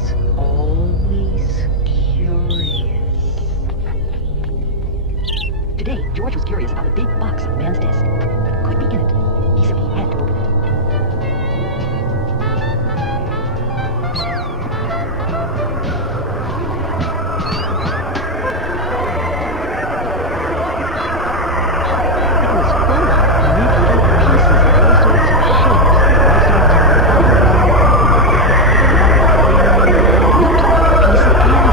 curious, always curious. Today, George was curious about the big box on the man's desk. What could be in it? He said he had to open it. It was full of neat little pieces of all sorts of shapes, all sorts of looked like a piece of candy.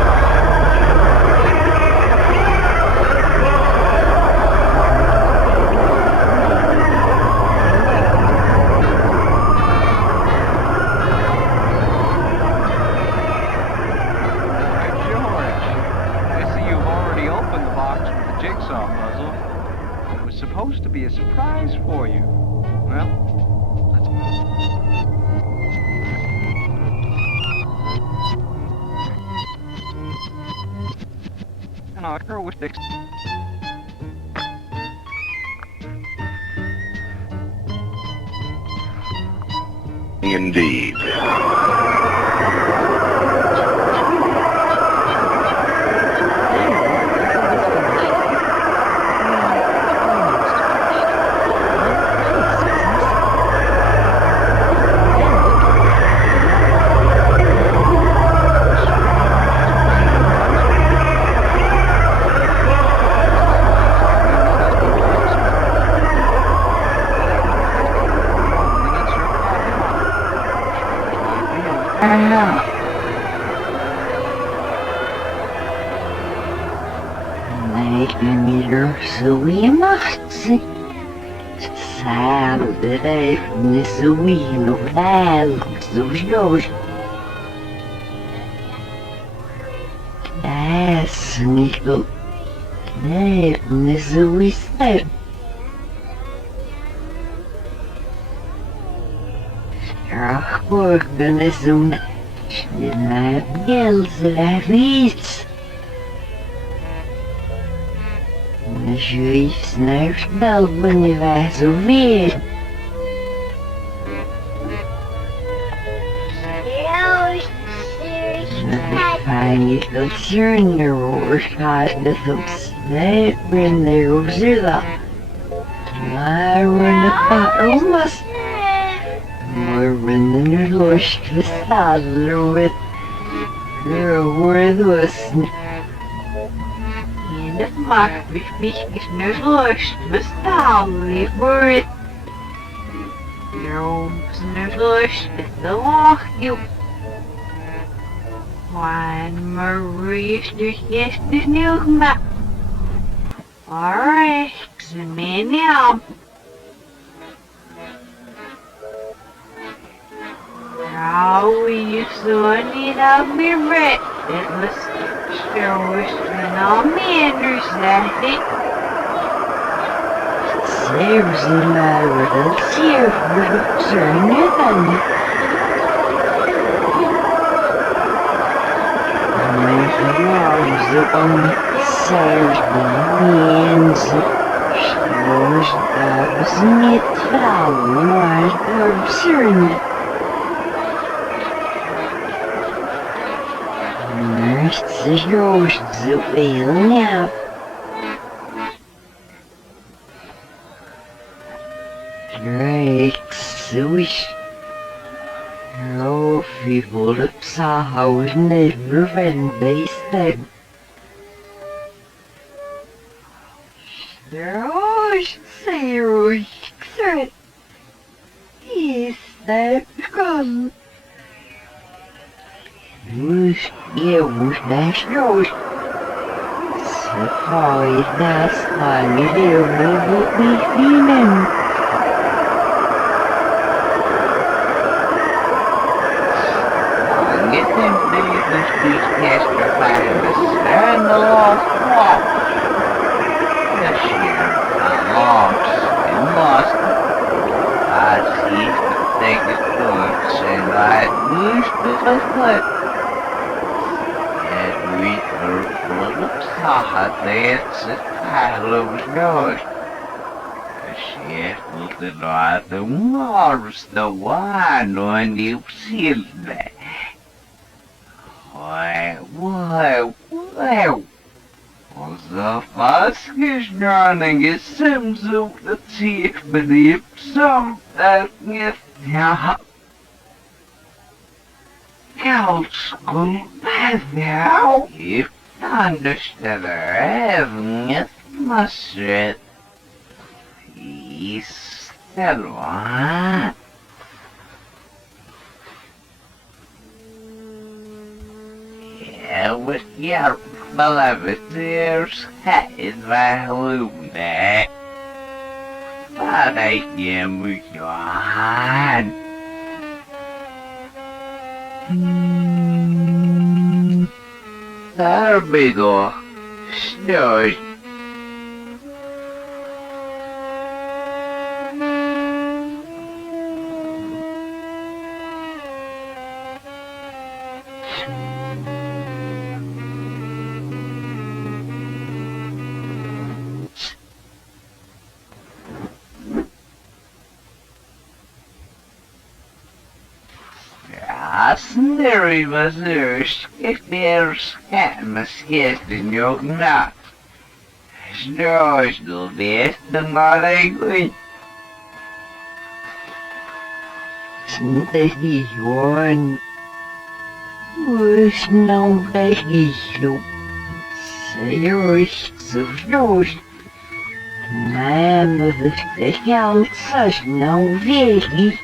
Supposed to be a surprise for you. Well, let's... And I sure wish they... Indeed. Suimahti. Säädetään suinu välttyys. Tässä niinku näin suista. Rahkoikane sun sinä mielellä viits. Juiz national universo verde. Panic Junior had the snake when there was a I run a almost more when the lost the saddle with her worthless. Het maakt me niet lust, bestaan niet voor het. Room's niet lust, de lachje. Juan Marie's dus is nieuw gemaakt. Alright, ze meen jou. Nou, je zou niet op meer bed. Het was Servus fenomenus, zegt hij. Servus in mij wordt zeer verzuinigen. Mijn verwaarde om servus mensen. Zoals dat is niet vrouwen, maar verzuinigen. It's yours to feel now. Drake swish. No people of Saho's never when they said. There's zero threat. Is that gone? Whoosh, yeah, whoosh, dash, yours. Surprise, that's time you do what we feeling. Get them business these yesterday, and the lost walk. This year, I lost and lost. I see the thing is good, and I wish to foot. We are full of that's the title of the story. The chef looked at all the Mars, the wine on the silver. Wow. The fascinerande gesamsupptäckning som är Kalskulpäivää underställer masset istelua. With your beloved dears head valune. But I am with your hand. Där blir då snö. Snurry was if there's getting your nut. Snurry's the best and not angry. Snurry one was no baby soup. Serious so snores. Man of the house no veggie.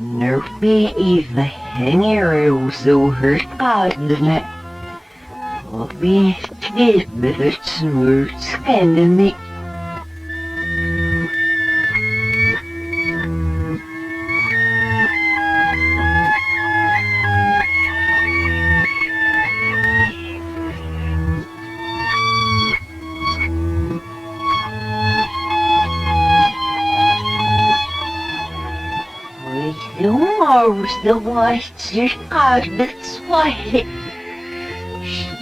Nerfy even hanging so her garden. I'll be dead with a smooth skin in me. The white carpet's white.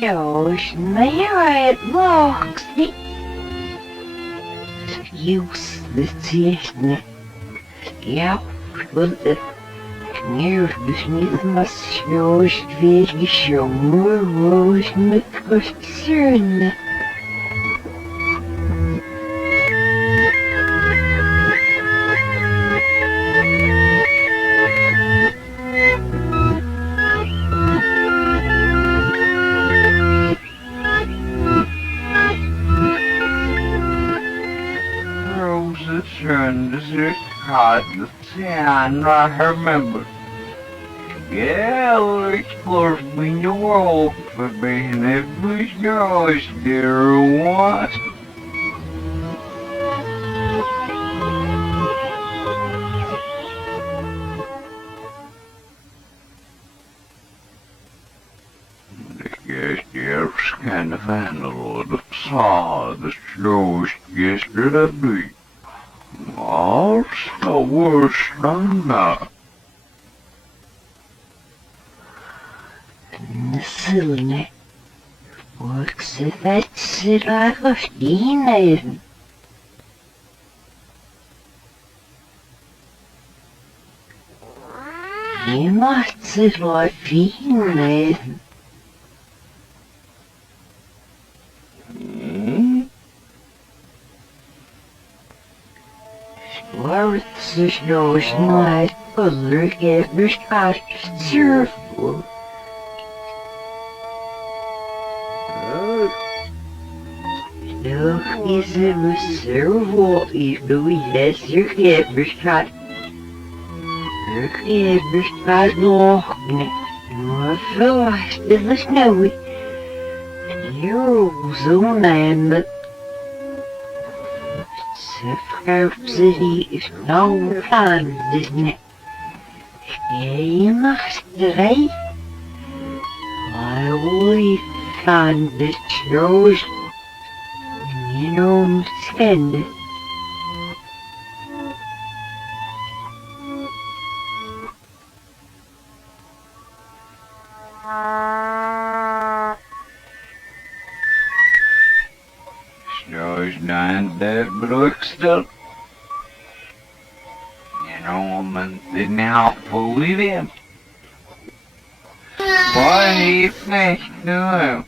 Shows me right locks the useless isn't. Yeah, but the nervousness must show very show more rose and concern. The town I remember. Yeah, explores me the world for being every choice there was. The guest there's kind of handle the saw the shows yesterday. All's the worse than that. Silly. What's that's it like a steam? You must sit like steam. Worth the snow's night, color gave me scotch cheerful. Look, is it a servo, even we has your gave scotch. Your gave scotch walking. I feel like it was snowy. You're so man, but City is no fun, isn't it? You must say, I always find the shows, you don't spend it. Snow's not that but still. You know, man, didn't help with him. What do you think doing?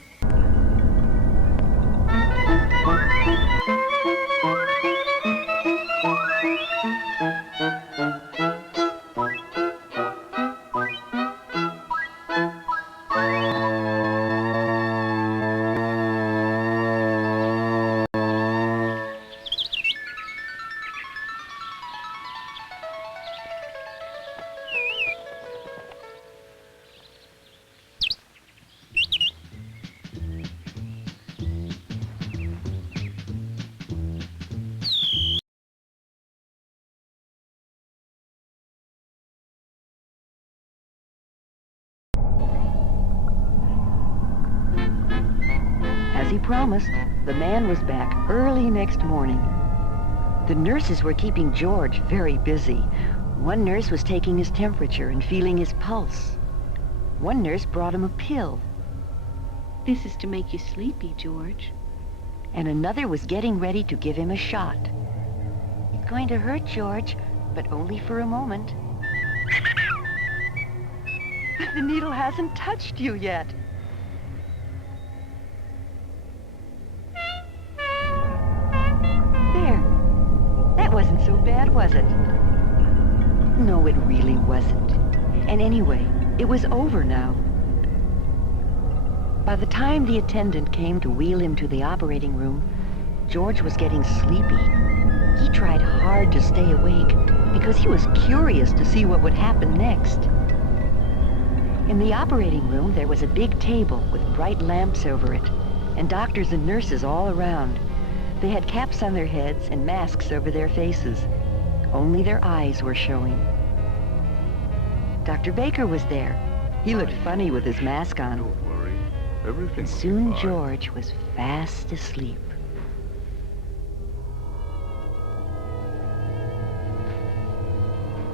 As he promised, the man was back early next morning. The nurses were keeping George very busy. One nurse was taking his temperature and feeling his pulse. One nurse brought him a pill. This is to make you sleepy, George. And another was getting ready to give him a shot. It's going to hurt, George, but only for a moment. The needle hasn't touched you yet. That wasn't so bad, was it? No, it really wasn't. And anyway, it was over now. By the time the attendant came to wheel him to the operating room, George was getting sleepy. He tried hard to stay awake because he was curious to see what would happen next. In the operating room, there was a big table with bright lamps over it, and doctors and nurses all around. They had caps on their heads and masks over their faces. Only their eyes were showing. Dr. Baker was there. He looked funny with his mask on. Don't worry. Everything And will be soon fine. George was fast asleep.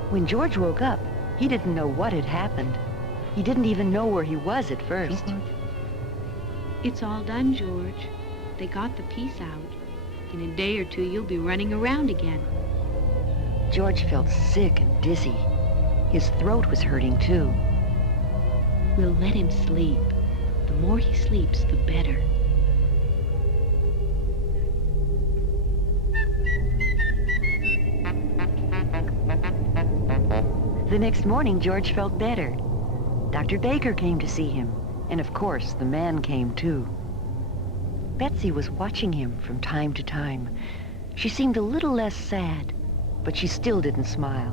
When George woke up, he didn't know what had happened. He didn't even know where he was at first. It's all done, George. They got the piece out. In a day or two, you'll be running around again. George felt sick and dizzy. His throat was hurting too. We'll let him sleep. The more he sleeps, the better. The next morning, George felt better. Dr. Baker came to see him, and of course, the man came too. Betsy was watching him from time to time. She seemed a little less sad, but she still didn't smile.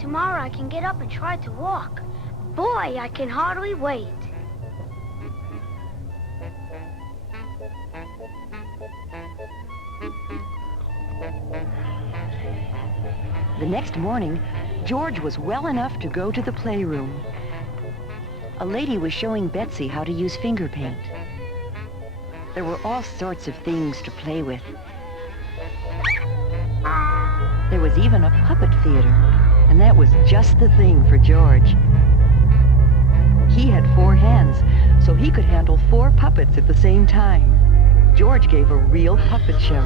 Tomorrow I can get up and try to walk. Boy, I can hardly wait. The next morning, George was well enough to go to the playroom. A lady was showing Betsy how to use finger paint. There were all sorts of things to play with. There was even a puppet theater, and that was just the thing for George. He had 4 hands, so he could handle 4 puppets at the same time. George gave a real puppet show.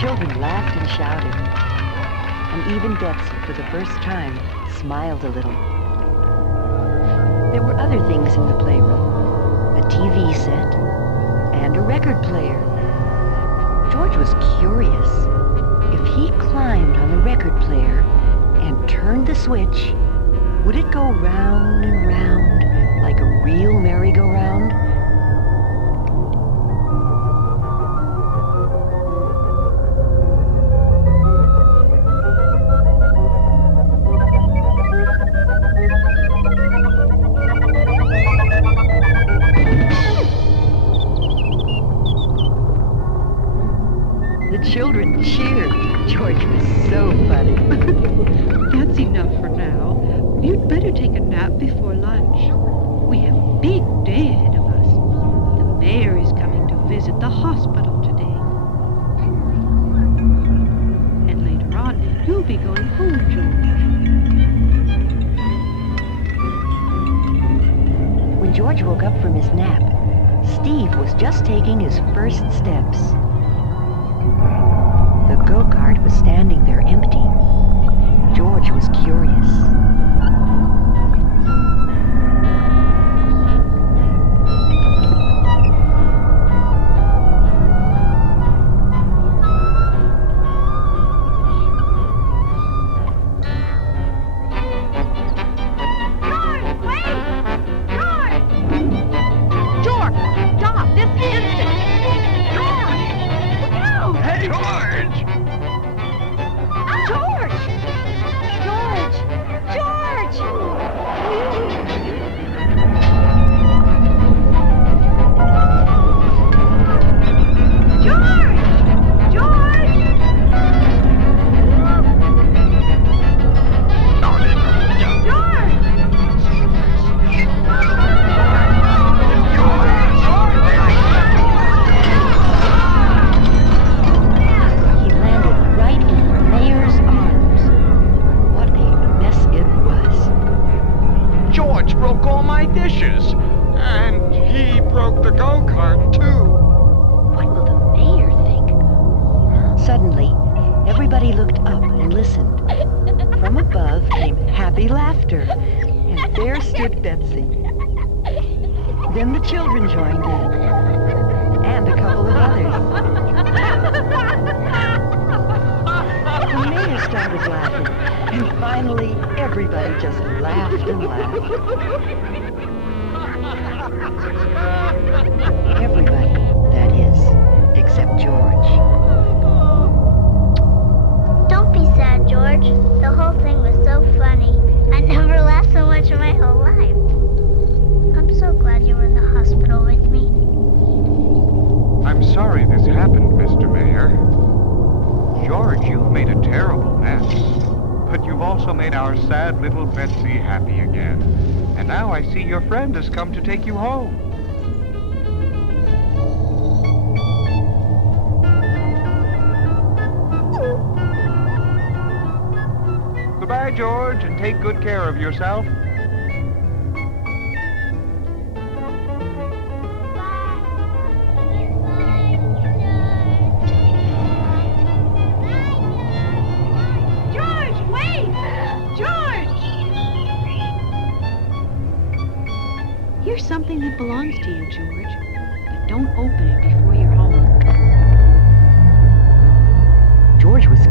Children laughed and shouted, and even Betsy, for the first time, smiled a little. There were other things in the playroom, a TV set, and a record player. George was curious. If he climbed on the record player and turned the switch, would it go round and round like a real merry-go-round? The children cheered. George George was so funny. That's enough for now. You'd better take a nap before lunch. We have a big day ahead of us. The mayor is coming to visit the hospital today. And later on, you'll be going home, George. When George woke up from his nap, Steve was just taking his first steps. The go-kart was standing there empty. George was curious. Then the children joined in, and a couple of others. The mayor started laughing, and finally everybody just laughed and laughed. Everybody, that is, except George. Don't be sad, George. The whole thing was so funny. I never laughed so much in my whole life. I'm so glad you were in the hospital with me. I'm sorry this happened, Mr. Mayor. George, you've made a terrible mess. But you've also made our sad little Betsy happy again. And now I see your friend has come to take you home. Goodbye, George, and take good care of yourself. Here's something that belongs to you, George, but don't open it before you're home. George was